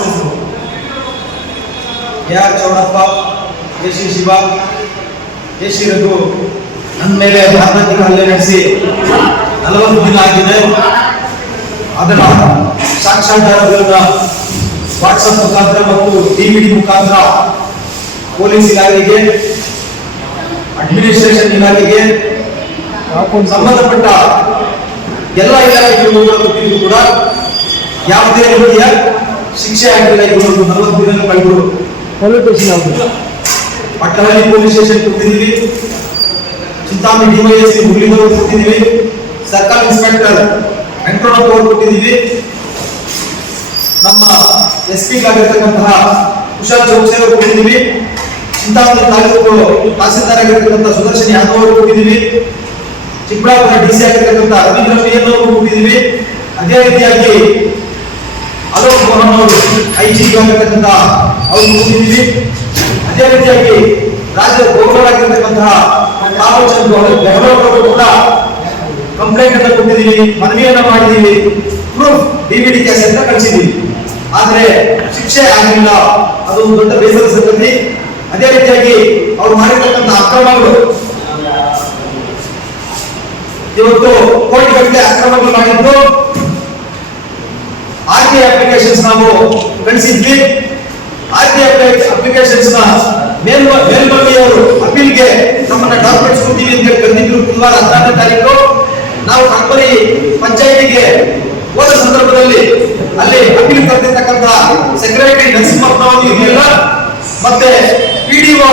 ಸದಸ್ಯರು AR Chowdappa, AC Shiva, AC Raghu ನನ್ನ ಮೇಲೆ ಮಾರಣಾಂತಿಕ ಹಲ್ಲೆ ನಡೆಸಿ 40 ದಿನ ಆಗಿದೆ. ಅದರ ಸಾಕ್ಷ್ಯಾಧಾರಗಳನ್ನ ವಾಟ್ಸಪ್ ಮುಖಾಂತರ ಮತ್ತು DVD ಮುಖಾಂತರ ಪೊಲೀಸ್ ಇಲಾಖೆಗೆ, ಅಡ್ಮಿನಿಸ್ಟ್ರೇಷನ್ ಇಲಾಖೆಗೆ, ಸಂಬಂಧಪಟ್ಟ ಎಲ್ಲ ಇಲಾಖೆಗಳು ಕೊಟ್ಟಿದ್ದು ಕೂಡ ಯಾವುದೇ ರೀತಿಯ ಶಿಕ್ಷೆ ಆಗಿಲ್ಲ. ಇವರು 40 ದಿನ ಕಳೆದು ಪೊಲೀಸ್ ಸ್ಟೇಷನ್ ಪಟ್ಟಹಳ್ಳಿ ಪೊಲೀಸ್ ಸ್ಟೇಷನ್ ಕೊಟ್ಟಿದ್ದೀವಿ, ಚಿಂತಾಮಣಿ DYSP ಮುರಳೀಧರ್ ಕೊಟ್ಟಿದ್ದೀವಿ, ಸರ್ಕಲ್ ಇನ್ಸ್ಪೆಕ್ಟರ್ ವೆಂಕಟರಮಣ ಅವರು ಕೊಟ್ಟಿದ್ದೀವಿ, ನಮ್ಮ SP ಆಗಿರ್ತಕ್ಕಂತಹ ಕುಶಾಲ್ ಚೌಕ್ಸಿ ಅವರು ಕೊಟ್ಟಿದ್ದೀವಿ, ಚಿಂತಾಮಣಿ ತಾಲೂಕು ತಹಸೀಲ್ದಾರ್ ಆಗಿರ್ತಕ್ಕಂಥ ಸುದರ್ಶನ್ ಯಾದವ್ ಅವರು ಕೊಟ್ಟಿದ್ದೀವಿ, ಚಿಕ್ಕಬಳ್ಳಾಪುರ DC ಆಗಿರ್ತಕ್ಕಂಥ ರವೀಂದ್ರ PN ಅವರು ಕೊಟ್ಟಿದ್ದೀವಿ. ಅದೇ ರೀತಿಯಾಗಿ ಅಲೋಕ್ ಮೋಹನ್ ಅವರು IG ಆಗಿರ್ತಕ್ಕಂಥ ಅವರು ಕೊಟ್ಟಿದ್ದೀವಿ. ಅದೇ ರೀತಿಯಾಗಿ ರಾಜ್ಯದ ಗೌರವರಾಗಿರ್ತಕ್ಕಂತಹ ಕಾಮಚಂದ್ರ ಅವರು ಕೂಡ ಕಂಪ್ಲೇಂಟ್ ಅನ್ನು ಕೊಟ್ಟಿದ್ದೀವಿ, ಮನವಿಯನ್ನ ಮಾಡಿದ್ದೀವಿ, ಪ್ರೂಫ್ DVD ಕ್ಯಾಸೆಟ್ ಕಳಿಸಿದ್ದೀವಿ. ಆದ್ರೆ ಶಿಕ್ಷೆ ಆಗಿಲ್ಲ. ಅದೊಂದು ದೊಡ್ಡ ಬೇಸರ ಸಂಗತಿ. ಅದೇ ರೀತಿಯಾಗಿ ಅವ್ರು ಮಾಡಿರ್ತಕ್ಕಂಥ ಅಕ್ರಮಗಳು, ಇವತ್ತು ಕೋಟಿಗಟ್ಟಲೆ ಅಕ್ರಮಗಳು ಮಾಡಿದ್ದು RTI ಅಪ್ಲಿಕೇಶನ್ಸ್ ನಾವು ಕಳಿಸಿದ್ವಿ. RTI ಅಪ್ಲಿಕೇಶನ್ಸ್ ನ ಮೇಲ್ಮನವಿಯವರು ಅಪೀಲ್ಗೆ ನಮ್ಮನ್ನ ಡಾಕ್ಯುಮೆಂಟ್ಸ್ ಕೊಡ್ತೀವಿ ಅಂತ ಕರೆದಿದ್ರು. ಬುಧವಾರ 16ನೇ ತಾರೀಕು ನಾವು ಕಲ್ಪರಿ ಪಂಚಾಯಿತಿಗೆ ಹೋದ ಸಂದರ್ಭದಲ್ಲಿ ಅಲ್ಲಿ ಅಪೀಲ್ ಕರೆದಿರ್ತಕ್ಕಂಥ ಸೆಕ್ರೆಟರಿ ನರಸಿಂಹಪ್ಪನವರು ಇರಲಿಲ್ಲ, ಮತ್ತೆ PDO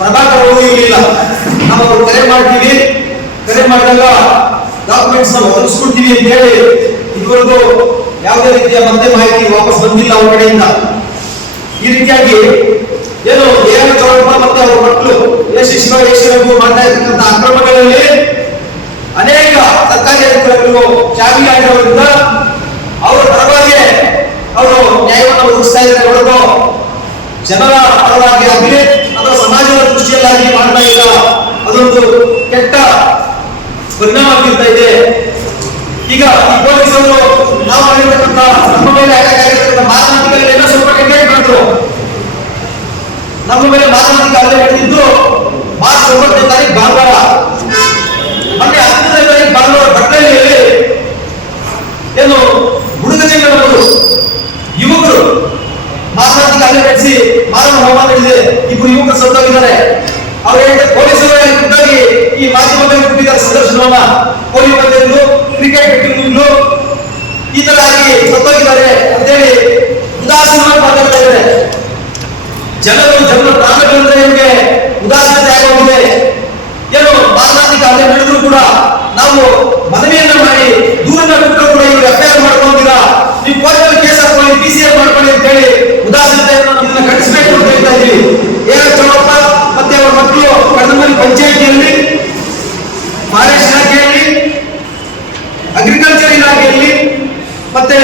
ಪ್ರಭಾಕರ್ ಅವರು ಇರಲಿಲ್ಲ. ನಾವು ಕರೆ ಮಾಡ್ತೀವಿ, ಕರೆ ಮಾಡಿದಾಗ ಡಾಕ್ಯುಮೆಂಟ್ಸ್ ನಾವು ಒದಗಿಸ್ಕೊಡ್ತೀವಿ ಅಂತ ಹೇಳಿ ಇದುವರೆಗೂ ಯಾವುದೇ ರೀತಿಯ ಮತ್ತೆ ಮಾಹಿತಿ ವಾಪಸ್ ಬಂದಿಲ್ಲ ಅವ್ರ ಕಡೆಯಿಂದ. ಈ ರೀತಿಯಾಗಿ ಏನು AR ಚೌಡಪ್ಪ ಮತ್ತೆ ಅವರ ಮಕ್ಕಳು AC ಶಿವ, AC ರಘು ಮಾಡ್ತಾ ಇರ್ತಕ್ಕಂಥ ಅಕ್ರಮಗಳಲ್ಲಿ ಅನೇಕ ಸರ್ಕಾರಿ ಅಧಿಕಾರಿಗಳು ಶಾಮಿಲಾಗಿರೋದ್ರಿಂದ ಅವರ ಪರವಾಗಿ ಅವರು ನ್ಯಾಯವನ್ನು ಒದಗಿಸ್ತಾ ಇದ್ದಾರೆ ಹೊರತು ಜನರ ಪರವಾಗಿ ಆಗಲಿ ಅಥವಾ ಸಮಾಜದ ದೃಷ್ಟಿಯಲ್ಲಾಗಿ ಮಾಡ್ತಾ ಇಲ್ಲ. ಅದೊಂದು ಕೆಟ್ಟ ಪರಿಣಾಮ ಬೀರ್ತಾ ಇದೆ. ಈಗ ಈ ಪೊಲೀಸರು ನಾವು ಮಾಡಿರ್ತಕ್ಕಂಥ ನಮ್ಮ ಮೇಲೆ ಆಗಿರ್ತಕ್ಕಂಥ ಮಾರಣಾಂತಿಕ ಸ್ವಲ್ಪ ಕಂಪ್ಲೇಂಟ್ ಮಾಡಿದ್ರು. ನಮ್ಮ ಮೇಲೆ ಮಾರಣಾಂತಿಕ ಹಲ್ಲೆ ನಡೆದಿದ್ದು ಮಾರ್ಚ್ 9ನೇ ತಾರೀಕು ಭಾನುವಾರ. ಮೊನ್ನೆ 10ನೇ ತಾರೀಕು ಭಾನುವಾರ ಬಟ್ಟೆಯಲ್ಲಿ ಏನು ಹುಡುಗಜನರು ಯುವಕರು ಮಾರಣಾಂತಿಕ ಹಲ್ಲೆ ನಡೆಸಿ ಮಾರಣ ಹೋಮ ನಡೆದಿದೆ. ಇಬ್ಬರು ಯುವಕರು ಸತ್ತೋಗಿದ್ದಾರೆ. ಅವರು ಪೊಲೀಸರು ಖುದ್ದಾಗಿ ಈ ಮಾಧ್ಯಮದಲ್ಲಿ ಕೊಟ್ಟಿದ್ದಾರೆ ಸಂದರ್ಶನವನ್ನ. ಪೊಲೀಸ್ ಬಂದಿದ್ರು, ಕ್ರಿಕೆಟ್ ಬಿಟ್ಟಿದ್ರು, ಈ ತರ ಆಗಿ ಸತ್ತೋಗಿದ್ದಾರೆ ಅಂತೇಳಿ ಉದಾಸೀನವಾಗಿ ಮಾತಾಡ್ತಾ ಇದ್ದಾರೆ. ಜನರ ಪ್ರಾಣಗಳಿಂದ ಇವರಿಗೆ ಉದಾಸೀನತೆ ಆಗೋಗಿದೆ. ಏನು ಮಾರಣಾಂತಿಕ ಹಲ್ಲೆ ನಡೆದ್ರು ಕೂಡ ನಾವು ಮನವಿಯನ್ನ ಮಾಡಿ ದೂರನ್ನ ಬಿಟ್ಟರು ಕೂಡ ಇವರು FIR ಮಾಡ್ಕೊಂಡಿಲ್ಲ, ನೀವು ಕೋರ್ಟಲ್ಲಿ ಕೇಸ್ ಹಾಕೊಳ್ಳಿ, PCR ಮಾಡ್ಕೊಳ್ಳಿ ಅಂತ ಹೇಳಿ ಉದಾಸೀನತೆಯನ್ನು ಇದನ್ನ ಕಟ್ಟಿಸಬೇಕು ಅಂತ ಹೇಳ್ತಾ ಇದ್ದೀವಿ. AR ಚೌಡಪ್ಪ ಮತ್ತೆ ಅವರ ಮಕ್ಕಳು ಕಡದಮಲ್ಲಿ ಪಂಚಾಯಿತಿಯಲ್ಲಿ, ಫಾರೆಸ್ಟ್ ಇಲಾಖೆಯಲ್ಲಿ, ಅಗ್ರಿಕಲ್ಚರ್ ಇಲಾಖೆಯಲ್ಲಿ ಮತ್ತೆ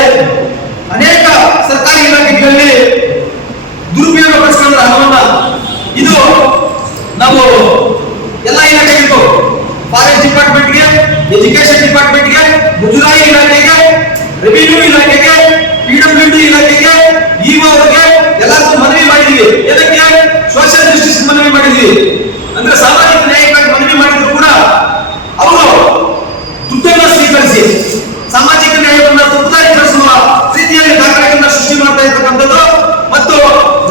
ಅನೇಕ ಸರ್ಕಾರಿ ಇಲಾಖೆಗಳಲ್ಲಿ ದುರುಪಯೋಗ ಪಡಿಸಿಕೊಂಡ್ರ ಹಣವನ್ನ ಇದು ನಾವು ಎಲ್ಲ ಇಲಾಖೆಗಳಿಗೂ, ಫಾರೆಸ್ಟ್ ಡಿಪಾರ್ಟ್ಮೆಂಟ್ಗೆ, ಎಜುಕೇಶನ್ ಡಿಪಾರ್ಟ್ಮೆಂಟ್ಗೆ, ಮುಜರಾಯಿ ಇಲಾಖೆಗೆ, ರೆವಿನ್ಯೂ ಇಲಾಖೆಗೆ, PWD ಇಲಾಖೆಗೆ, EO ಅವರಿಗೆ ಎಲ್ಲರಿಗೂ ಮನವಿ ಮಾಡಿದೀವಿ. ಇದಕ್ಕೆ ಸೋಷಿಯಲ್ ಜಸ್ಟಿಸ್ ಮನವಿ ಮಾಡಿದೀವಿ. ಅಂದ್ರೆ ಸಾಮಾಜಿಕ ನ್ಯಾಯಕ್ಕಾಗಿ ಮನವಿ ಮಾಡಿದ್ರು ಕೂಡ ಅವರು ದುಡ್ಡನ್ನು ಸ್ವೀಕರಿಸಿ ಸಾಮಾಜಿಕ ನ್ಯಾಯವನ್ನು ತಪ್ಪುದಾರಿಗೊಳಿಸುವ ರೀತಿಯಲ್ಲಿ ದಾಖಲೆಗಳನ್ನ ಸೃಷ್ಟಿ ಮಾಡ್ತಾ ಇರ್ತಕ್ಕಂಥದ್ದು ಮತ್ತು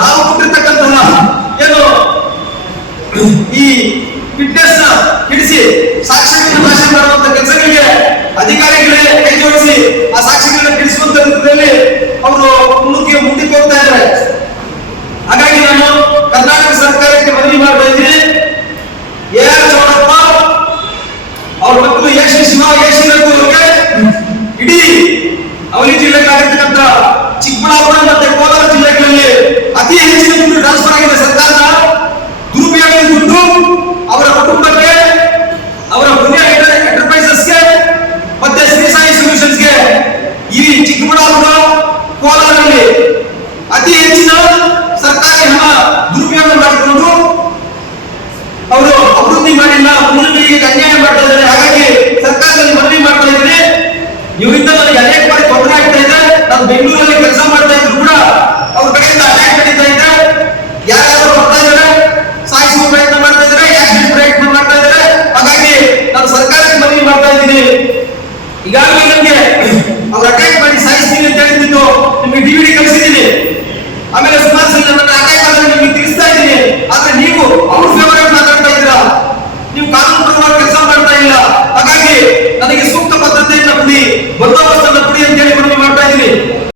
ನಾವು ಕೊಟ್ಟಿರ್ತಕ್ಕಂತಹ ಏನು ಈ ಫಿಟ್ನೆಸ್ ನ ಹಿಡಿಸಿ ಸಾಕ್ಷ್ಯಗಳನ್ನು ನಾಶ ಮಾಡುವಂತ ಕೆಲಸಗಳಿಗೆ ಅಧಿಕಾರಿಗಳೇ ಕೈ ಜೋಡಿಸಿ ಆ ಸಾಕ್ಷ್ಯಗಳನ್ನ ಹಿಡಿಸುವಂತ ರೀತಿಯಲ್ಲಿ ಅವರು ಮುಂದಕ್ಕೆ ಹೋಗ್ತಾ ಇದ್ದಾರೆ. ಹಾಗಾಗಿ ನಾನು ಕರ್ನಾಟಕ ಸರ್ಕಾರಕ್ಕೆ ಮನವಿ ಮಾಡ್ತಾ ಇದ್ದೀನಿ. AR ಚೌಡಪ್ಪ ಅವ್ರ ಮಕ್ಕಳು AC ಶಿವ, AC ರಘು ಅವರಿಗೆ ಇಡೀ ಅವಳಿ ಜಿಲ್ಲೆಗಾಗಿರ್ತಕ್ಕಂಥ ಚಿಕ್ಕಬಳ್ಳಾಪುರ ಮತ್ತೆ ಕೋಲಾರ ಜಿಲ್ಲೆಗಳಲ್ಲಿ ಅತಿ ಹೆಚ್ಚಿನ ದುಡ್ಡು ಟ್ರಾನ್ಸ್ಫರ್ ಆಗಿದೆ